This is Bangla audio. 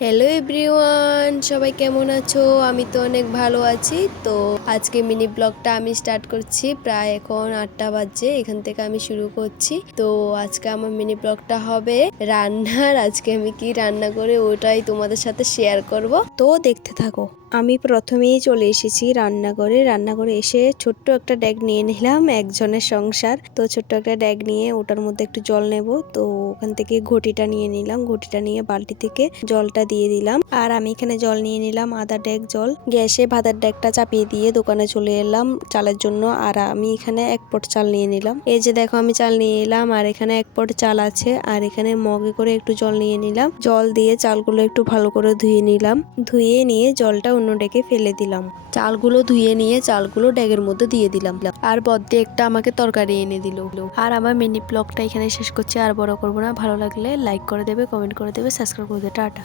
হ্যালো এভরিওয়ান, সবাই কেমন আছো? আমি তো অনেক ভালো আছি। তো আজকে মিনি ব্লগটা আমি স্টার্ট করছি। প্রায় এখন 8টা বাজে, এখান থেকে আমি শুরু করছি। তো আজকে আমার মিনি ব্লগটা হবে রান্নার। আজকে আমি কি রান্না করে ওটাই তোমাদের সাথে শেয়ার করব, তো দেখতে থাকো। আমি প্রথমেই চলে এসেছি রান্নাঘরে এসে ছোট্ট একটা ড্যাগ নিয়ে নিলাম। একজনের সংসার, তো ছোট্ট একটা ড্যাগ নিয়ে ওটার মধ্যে একটু জল নেব। তো ওখান থেকে ঘটিটা নিয়ে নিলাম, ঘটিটা নিয়ে বালতি থেকে জলটা দিয়ে দিলাম। আর আমি এখানে জল নিয়ে নিলাম আধা ড্যাগ জল। গ্যাসে ভাতের ড্যাগটা চাপিয়ে দিয়ে দোকানে চলে এলাম চালের জন্য। আর আমি এখানে 1 পট চাল নিয়ে নিলাম। এই যে দেখো, আমি চাল নিয়ে এলাম আর এখানে 1 পট চাল আছে। আর এখানে মগে করে একটু জল নিয়ে নিলাম। জল দিয়ে চালগুলো একটু ভালো করে ধুয়ে নিলাম। ধুয়ে নিয়ে জলটা অন্য ডেকে ফেলে দিলাম। চালগুলো ধুয়ে নিয়ে চালগুলো ড্যাগের মধ্যে দিয়ে দিলাম। আর বদ্দি একটা আমাকে তরকারি এনে দিল। আর আমার মিনি ব্লগটা এখানে শেষ করছি, আর বড় করবো না। ভালো লাগলে লাইক করে দেবে, কমেন্ট করে দেবে, সাবস্ক্রাইব করে দেবে। টাটা।